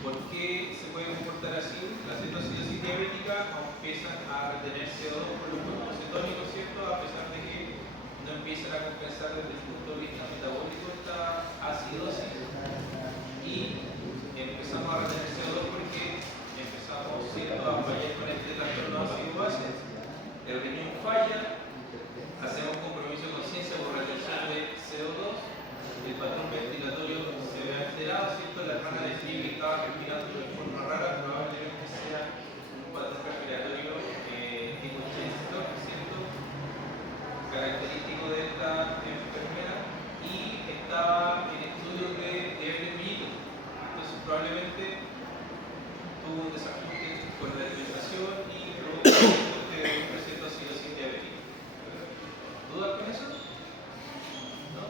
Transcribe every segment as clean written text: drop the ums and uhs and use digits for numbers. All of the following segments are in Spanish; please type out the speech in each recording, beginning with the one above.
¿Por qué se puede comportar así? La cetocidosis diabética empiezan a retener CO2 por los cuerpos cetónicos, ¿cierto? A pesar de que no empiezan a compensar desde el punto de vista metabólico esta acidosis. Y empezamos a retener CO2 porque empezamos, ¿cierto?, a fallar con este trastorno ácido-base. El riñón falla, hacemos compromiso de conciencia por retención de CO2, el patrón ventilatorio se ve alterado, ¿cierto? La hermana describe que estaba respirando de forma rara, probablemente sea un patrón respiratorio tipo Chester, ¿cierto? Característico de esta enfermedad, y estaba en estudios de diabetes mellitus. Entonces probablemente tuvo un desajuste con la alimentación y produjo un cetocidosis diabética. ¿Dudas con eso? ¿No?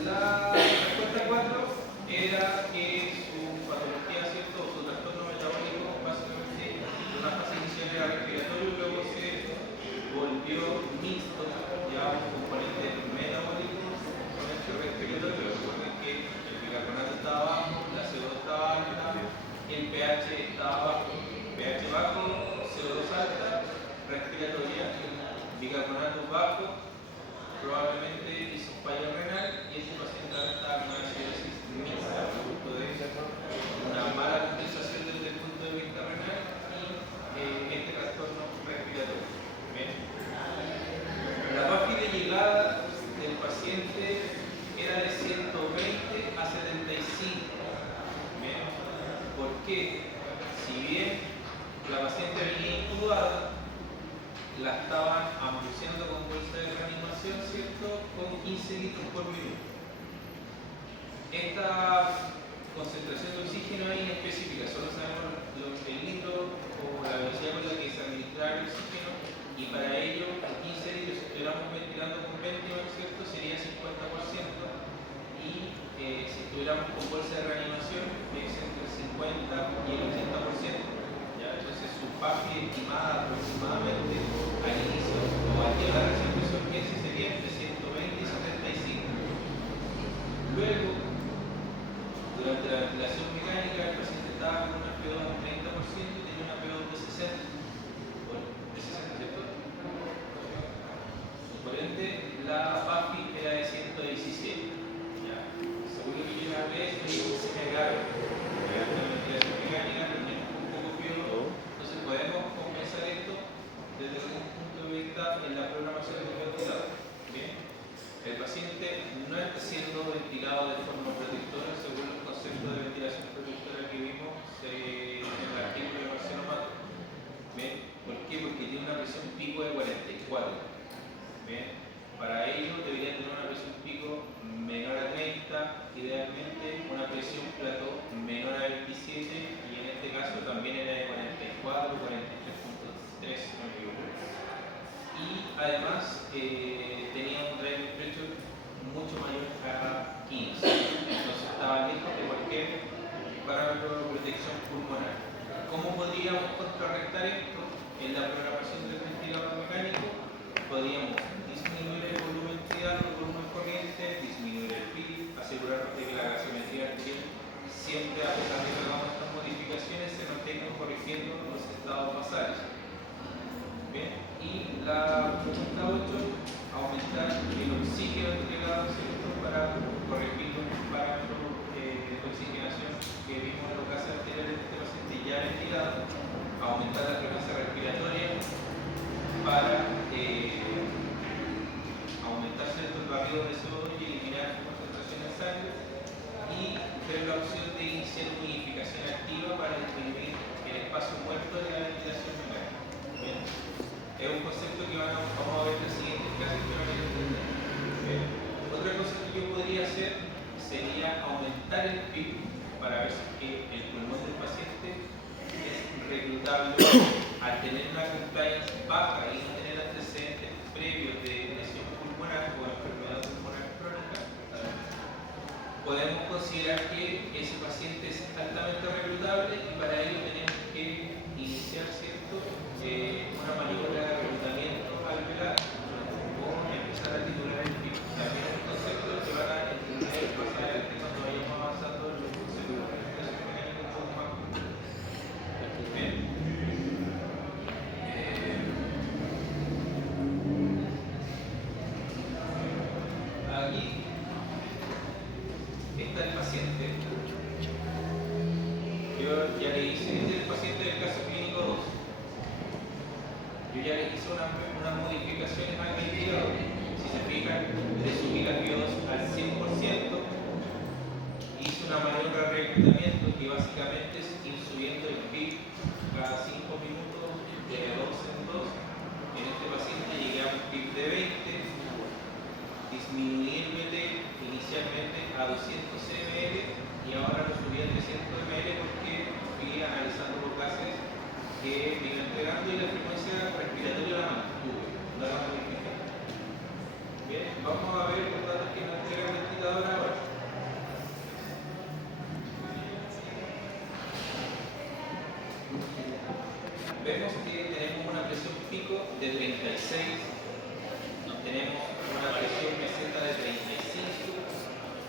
La respuesta 4 era que su patología, ¿cierto?, su trastorno metabólico, básicamente, en una fase inicial era respiratorio y luego se volvió mixto, ya un componente metabólico, un componente respiratorio. Recuerden que el bicarbonato estaba bajo, la CO2 estaba alta, el pH estaba bajo. pH bajo, CO2 alta, respiratoria, bicarbonato bajo, probablemente hizo falla renal, y este paciente ahora está con una acidosis mixta, producto de una mala compensación desde el punto de vista renal y este trastorno respiratorio. ¿Bien? La PAFI de llegada del paciente era de 120 a 75. ¿Bien? ¿Por qué? Si bien la paciente venía intubada, la estaban ambuceando con bolsa de reanimación, ¿cierto?, con 15 litros por minuto. Esta concentración de oxígeno es inespecífica, solo sabemos el litro o la velocidad con la que se administra el oxígeno, y para ello, 15 litros, si estuviéramos ventilando con 20, ¿cierto?, sería 50%, y si estuviéramos con bolsa de reanimación es entre el 50 y el 80%. Entonces su PAFI estimada aproximadamente al inicio o al día de la recepción sería entre 120 y 75. Luego, durante la ventilación mecánica, el paciente estaba con una PO2 de 30% y tenía una PO2 de 60. Bueno, de 60, ¿cierto? Por ende, la PAFI era de 117. ¿Ya? Según lo que yo hablé, es una grave. La ventilación mecánica tenía un poco PO2. Entonces podemos compensar esto desde un punto de vista en la programación del ventilador. ¿Bien? El paciente no está siendo ventilado de forma protectora según los conceptos de ventilación protectora que vimos en el artículo de Marcelo Mato. ¿Bien? ¿Por qué? Porque tiene una presión pico de 44. ¿Bien? Para ello debería tener una presión pico menor a 30, idealmente una presión plató menor a 27, y en este caso también era de 44, 43.3, no me equivoco. Y además tenía un drive pressure mucho mayor a 15, entonces estaba lejos de cualquier parámetro de protección pulmonar. ¿Cómo podríamos contrarrestar esto? En la programación del ventilador mecánico podríamos disminuir el volumen trial o volumen corriente, disminuir el PIB, asegurarnos de que la gasometría arterial siempre, a pesar de que hagamos estas modificaciones, se mantengan corrigiendo los estados basales. Bien, y la pregunta 8, aumentar el oxígeno entregado, ¿cierto?, para corregir los parámetros de oxigenación que vimos en los casos anteriores de este paciente ya ventilado, aumentar la frecuencia respiratoria para aumentar, ¿cierto?, el barrido de CO2 y eliminar su concentración en sangre, y ver la opción de iniciar humidificación activa para disminuir el espacio muerto de la ventilación mecánica. Bien. Es un concepto que vamos a ver en la siguiente clase, que van a entender. Bien. Otra cosa que yo podría hacer sería aumentar el PIB para ver si el pulmón del paciente es reclutable al tener una compliance baja y no tener antecedentes previos de lesión pulmonar o enfermedad pulmonar crónica. Podemos considerar que ese paciente es altamente reclutable, y para ello tenemos que iniciar, ¿cierto?, una maniobra de reclutamiento alveolar o empezar a titular el PIB. También es un concepto que van a entender más adelante. reclutamiento, que básicamente es ir subiendo el PIB cada 5 minutos de 2 en 2. En este paciente llegué a un PIB de 20, disminuí el BT inicialmente a 200 ml y ahora lo subí a 300 ml porque fui analizando los gases que me iba entregando y la frecuencia respiratoria la mantuve, no la modifiqué. Bien, vamos a ver los datos que nos entrega el ventilador ahora. Vemos que tenemos una presión pico de 36, tenemos una presión meseta de 35,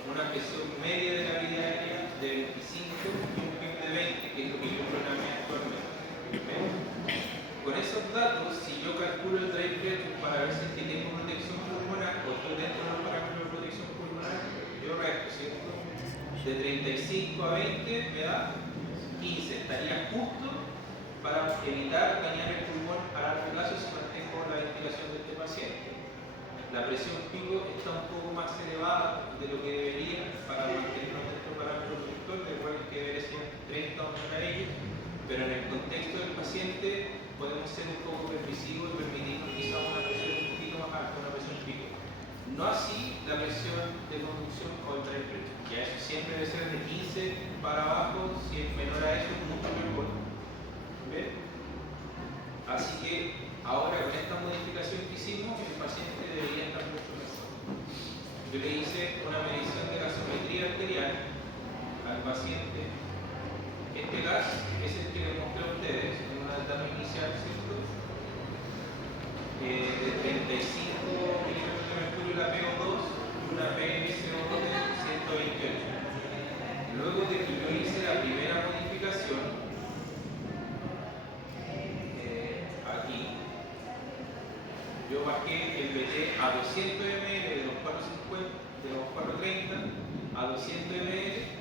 una presión media de la vía aérea de 25 y un PIB de 20, que es lo que yo programé actualmente. Con esos datos, si yo calculo el drive pressure para ver si es que tengo protección pulmonar o estoy dentro de los parámetros de protección pulmonar, yo resto, ¿cierto? De 35 a 20 me da 15, estaría justo para evitar dañar el pulmón a largo plazo si mantengo la ventilación de este paciente. La presión pico está un poco más elevada de lo que debería para mantener nuestro parámetro protector, de cual hay que ver si es 30 o menor a ello, pero en el contexto del paciente podemos ser un poco permisivos y permitirnos quizás una presión un poquito más alta, una presión pico. No así la presión de conducción o el drive pressure, ya eso siempre debe ser de 15 para abajo, si es menor a eso, mucho mejor. ¿Ven? Así que ahora con esta modificación que hicimos, el paciente debería estar mucho mejor. Yo le hice una medición de gasometría arterial al paciente. Este gas es el que les mostré a ustedes en una etapa inicial, ¿cierto? De 35 milímetros de mercurio la PO2 y una PMCO2 de 128. Luego de que yo hice la primera modificación, yo bajé el BT a 200 ml de los 450, de los 430 a 200 ml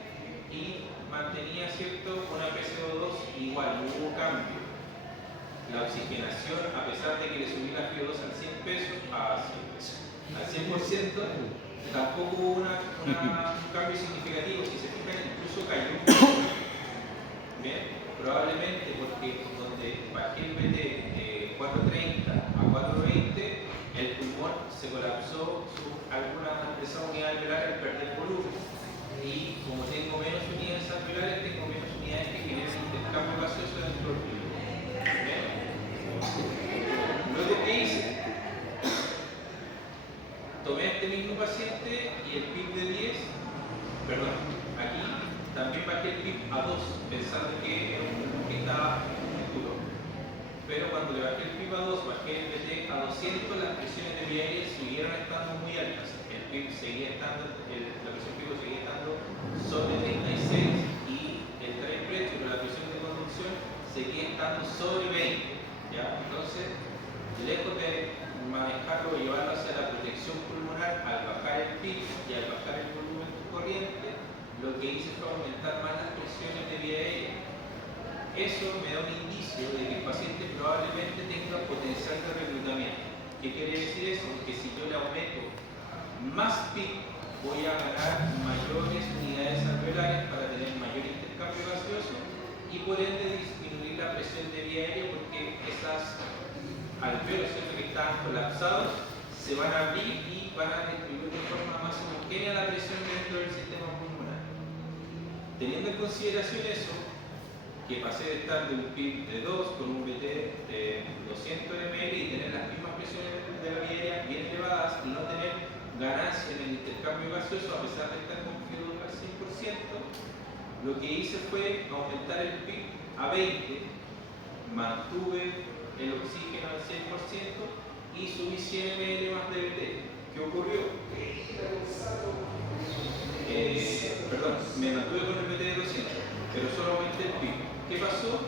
y mantenía, ¿cierto?, una PCO2 igual, no hubo cambio. La oxigenación, a pesar de que le subí la PO2 al 100 pesos, al 100%, tampoco hubo un cambio significativo. Si se fijan, incluso cayó un poco. Bien, probablemente porque donde bajé el BT de 430 a 420, el pulmón se colapsó alguna de esas unidades alveolares al perder volumen. Y como tengo menos unidades alveolares, tengo menos unidades que generan intercambio gaseoso dentro del pulmón. Luego, ¿qué hice? Tomé a este mismo paciente y el PIB de 10, perdón, aquí también bajé el PIB a 2, pensando que era un pulmón que estaba duro. Pero cuando le bajé el PIB a 2, bajé el BT a 200, las presiones de vía aérea siguieron estando muy altas. El PIB seguía estando, la presión pico seguía estando sobre 36 y el drive pressure, la presión de conducción, seguía estando sobre 20. ¿Ya? Entonces, lejos de manejarlo y llevarlo hacia la protección pulmonar, al bajar el PIB y al bajar el volumen corriente, lo que hice fue aumentar más las presiones de vía aérea. Eso me da un indicio de que el paciente probablemente tenga potencial de reclutamiento. ¿Qué quiere decir eso? Que si yo le aumento más PIB, voy a ganar mayores unidades alveolares para tener mayor intercambio gaseoso y por ende disminuir la presión de vía aérea, porque esas alveolos que están colapsados se van a abrir y van a distribuir de forma más homogénea la presión dentro del sistema pulmonar. Teniendo en consideración eso, que pasé de estar de un PIB de 2 con un BT de 200 ml y tener las mismas presiones de la vía aérea bien elevadas y no tener ganancia en el intercambio gaseoso a pesar de estar con PIB al 100%, lo que hice fue aumentar el PIB a 20, mantuve el oxígeno al 100% y subí 100 ml más de BT. ¿Qué ocurrió? Perdón, me mantuve con el BT de 200, pero solo aumenté el PIB. ¿Qué pasó?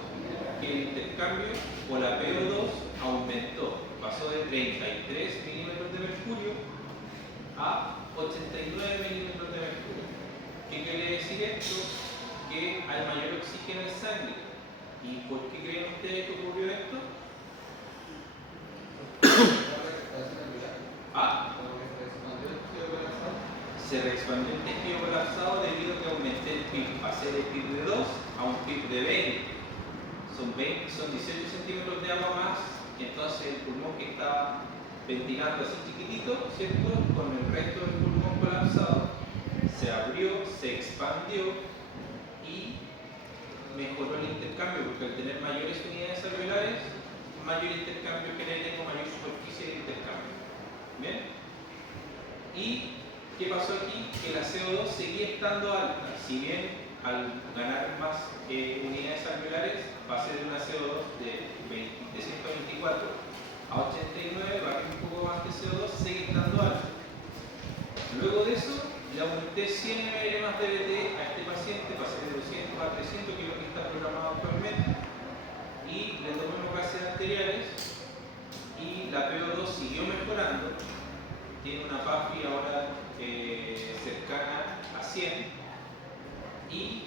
Que el intercambio o la PO2 aumentó, pasó de 33 milímetros de mercurio a 89 milímetros de mercurio. ¿Qué quiere decir esto? Que hay mayor oxígeno en sangre. ¿Y por qué creen ustedes que ocurrió esto? se reexpandió el tejido colapsado debido a que aumenté el PIB. Pasé de PIB de 2 a un PIB de 20. Son 18 centímetros de agua más. Entonces el pulmón que estaba ventilando así chiquitito, ¿cierto? Con el resto del pulmón colapsado, se abrió, se expandió y mejoró el intercambio, porque al tener mayores unidades alveolares, mayor intercambio que le tengo, mayor superficie de intercambio. ¿Bien? ¿Y qué pasó aquí? Que la CO2 seguía estando alta. Si bien al ganar más unidades alveolares, pasé de una CO2 de 124 a 89, bajé un poco más de CO2, sigue estando alta. Luego de eso, le aumenté 100 ml más de DBT a este paciente, pasé de 200 a 300, que es lo que está programado actualmente, y le tomé unos gases arteriales y la PO2 siguió mejorando. Tiene una PAFI ahora cercana a 100 y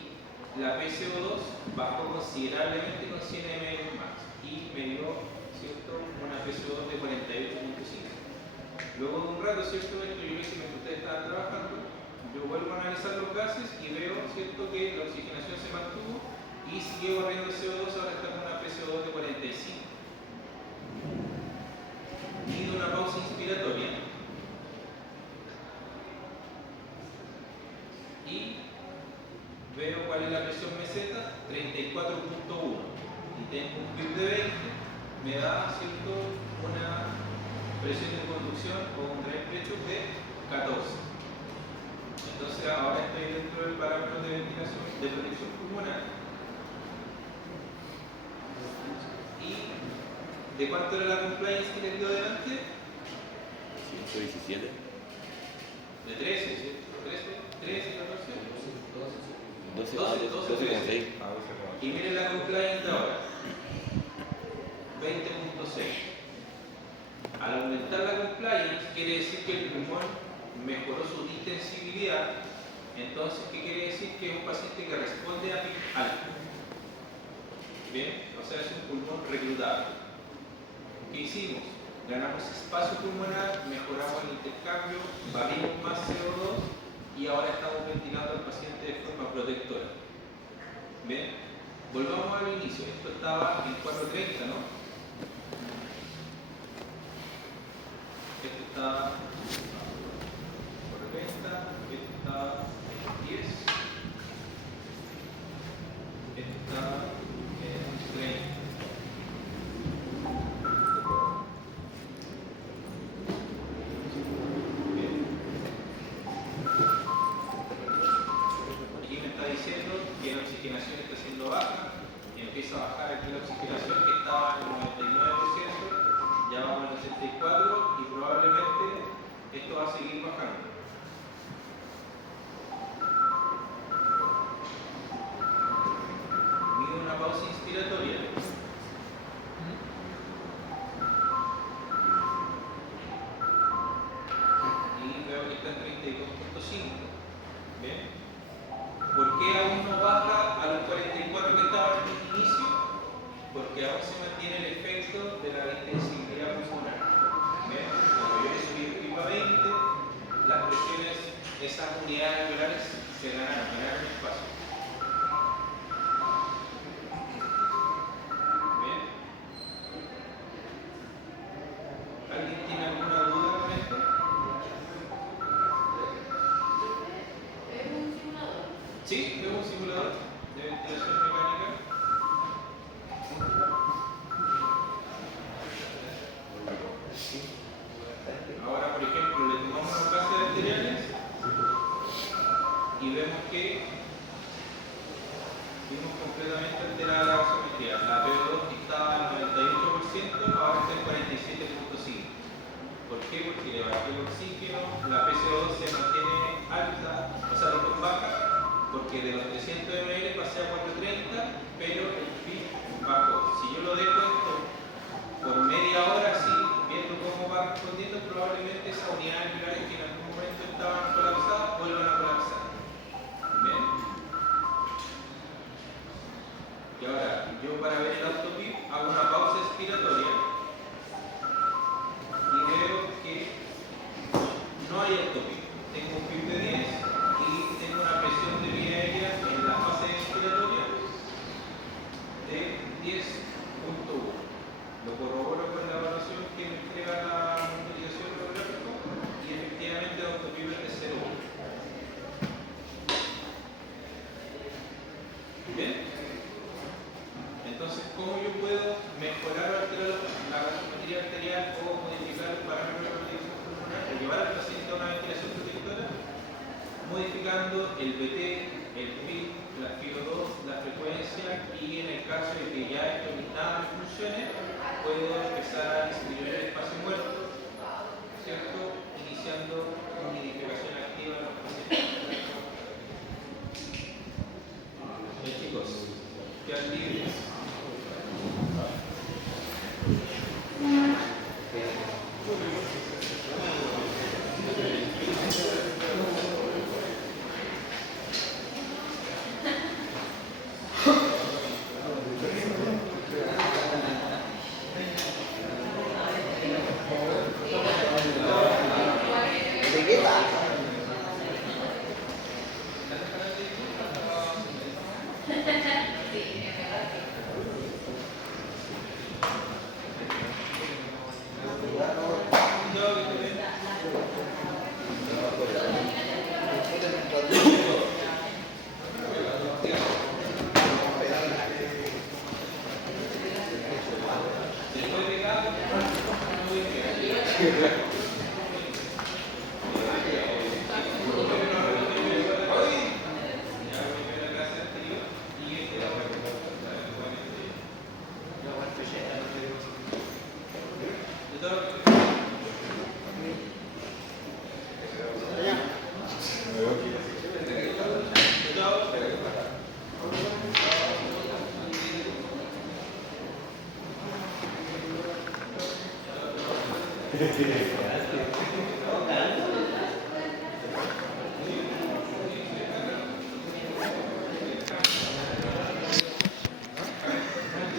la PCO2 bajó considerablemente con 100 ml más y me dio, ¿cierto?, una PCO2 de 48.5. Luego de un rato, ¿cierto?, esto yo lo hice mientras ustedes estaban trabajando, yo vuelvo a analizar los gases y veo, ¿cierto?, que la oxigenación se mantuvo y siguió corriendo el CO2, ahora está con una PCO2 de 45. Pido una pausa inspiratoria y veo cuál es la presión meseta, 34.1, y tengo un PIB de 20, me da, ¿cierto?, una presión de conducción o un drive pressure de 14. Entonces ahora estoy dentro del parámetro de ventilación de protección pulmonar. ¿Y de cuánto era la compliance que les dio delante? 117. De 13, ¿cierto? 13, 14. 12,6. Y miren la compliance de ahora, 20.6. Al aumentar la compliance, quiere decir que el pulmón mejoró su distensibilidad. Entonces, ¿qué quiere decir? Que es un paciente que responde a PIB alto. Bien, o sea, es un pulmón reclutable. ¿Qué hicimos? Ganamos espacio pulmonar, mejoramos el intercambio, barrimos más CO2 y ahora estamos ventilando al paciente de forma protectora. Bien, volvamos al inicio. Esto estaba en 430, ¿no? Esto estaba por 30, esto estaba en 10, esto estaba en 30. Bien. Aquí me está diciendo que la oxigenación está siendo baja, y empieza a bajar aquí la oxigenación que estaba en el 99%. Ya vamos al 64 y probablemente esto va a seguir bajando. Mido una pausa inspiratoria. Y veo que está en 32.5. ¿Bien? ¿Por qué aún no baja a los 44 que estaban en el inicio? Porque aún se mantiene el efecto de la distensibilidad pulmonar. ¿Bien? Cuando yo le subí el PIB a 20, las presiones, esas unidades alveolares se ganaron espacio. ¿Bien? ¿Alguien tiene alguna duda con esto? ¿Es un simulador? Sí, es un simulador de ventilación mecánica. Ahora, por ejemplo, le tomamos los gases arteriales y vemos que vimos completamente alterada la gasometría. La PO2 que estaba al 98%, ahora está en 47.5. ¿Por qué? Porque le bajó el oxígeno, la PCO2 se mantiene alta, o sea, no baja, porque de los 300 ml pasé a 430, pero el PIB bajó. Si yo lo dejo esto por media hora así, viendo cómo va respondiendo, probablemente esas unidades alveolares que en algún momento estaban colapsadas vuelvan a colapsar. ¿Bien? Y ahora, yo para ver el autopip hago una pausa expiratoria y veo que no hay autopip. Tengo un PIB de 10 modificando el BT, el PIC, la filo 2, la frecuencia y en el caso de que ya esto nada me funcione, puedo empezar a disminuir el espacio muerto, ¿cierto? Iniciando una nidificación activa de los pacientes. Bien, chicos, quedan libres.